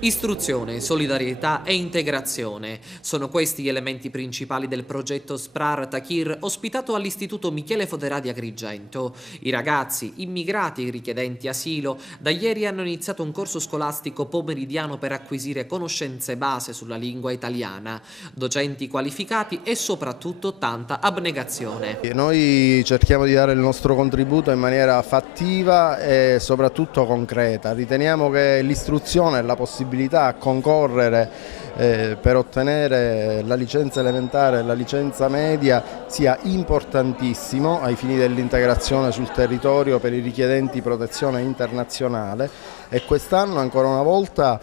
Istruzione, solidarietà e integrazione. Sono questi gli elementi principali del progetto Sprar Takir ospitato all'Istituto Michele Foderà di Agrigento. I ragazzi, immigrati richiedenti asilo, da ieri hanno iniziato un corso scolastico pomeridiano per acquisire conoscenze base sulla lingua italiana, docenti qualificati e soprattutto tanta abnegazione. Noi cerchiamo di dare il nostro contributo in maniera fattiva e soprattutto concreta. Riteniamo che l'istruzione e la possibilità a concorrere per ottenere la licenza elementare e la licenza media sia importantissimo ai fini dell'integrazione sul territorio per i richiedenti protezione internazionale e quest'anno ancora una volta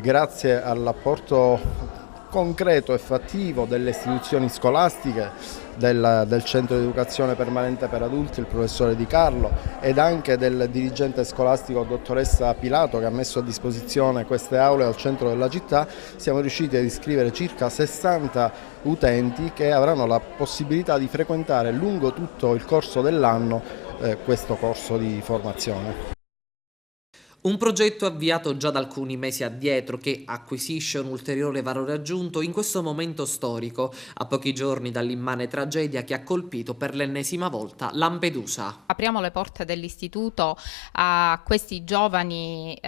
grazie all'apporto concreto e fattivo delle istituzioni scolastiche, del centro di educazione permanente per adulti, il professore Di Carlo, ed anche del dirigente scolastico dottoressa Pilato che ha messo a disposizione queste aule al centro della città, siamo riusciti ad iscrivere circa 60 utenti che avranno la possibilità di frequentare lungo tutto il corso dell'anno questo corso di formazione. Un progetto avviato già da alcuni mesi addietro che acquisisce un ulteriore valore aggiunto in questo momento storico, a pochi giorni dall'immane tragedia che ha colpito per l'ennesima volta Lampedusa. Apriamo le porte dell'istituto a questi giovani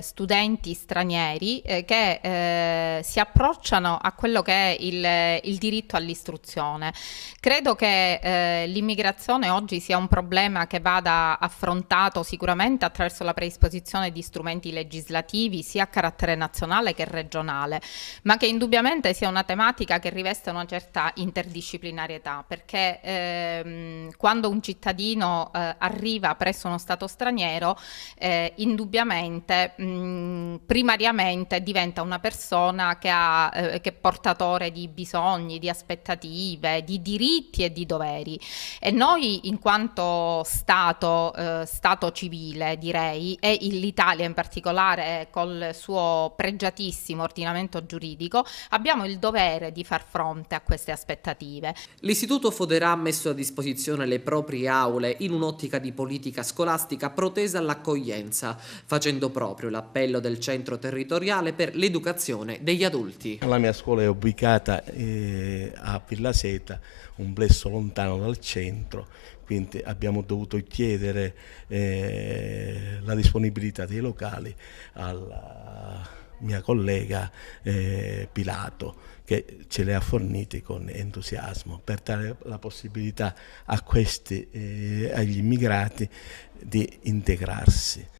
studenti stranieri che si approcciano a quello che è il diritto all'istruzione. Credo che l'immigrazione oggi sia un problema che vada affrontato sicuramente attraverso la predisposizione di strumenti legislativi sia a carattere nazionale che regionale, ma che indubbiamente sia una tematica che riveste una certa interdisciplinarietà, perché quando un cittadino arriva presso uno Stato straniero, indubbiamente, primariamente diventa una persona che è portatore di bisogni, di aspettative, di diritti e di doveri. E noi, in quanto Stato civile, direi, e l'Italia in particolare col suo pregiatissimo ordinamento giuridico, abbiamo il dovere di far fronte a queste aspettative. L'Istituto Foderà ha messo a disposizione le proprie aule in un'ottica di politica scolastica protesa all'accoglienza, facendo proprio l'appello del centro territoriale per l'educazione degli adulti. La mia scuola è ubicata a Villaseta, un plesso lontano dal centro, quindi abbiamo dovuto chiedere la disponibilità dei locali alla mia collega Pilato, che ce le ha forniti con entusiasmo per dare la possibilità a agli immigrati di integrarsi.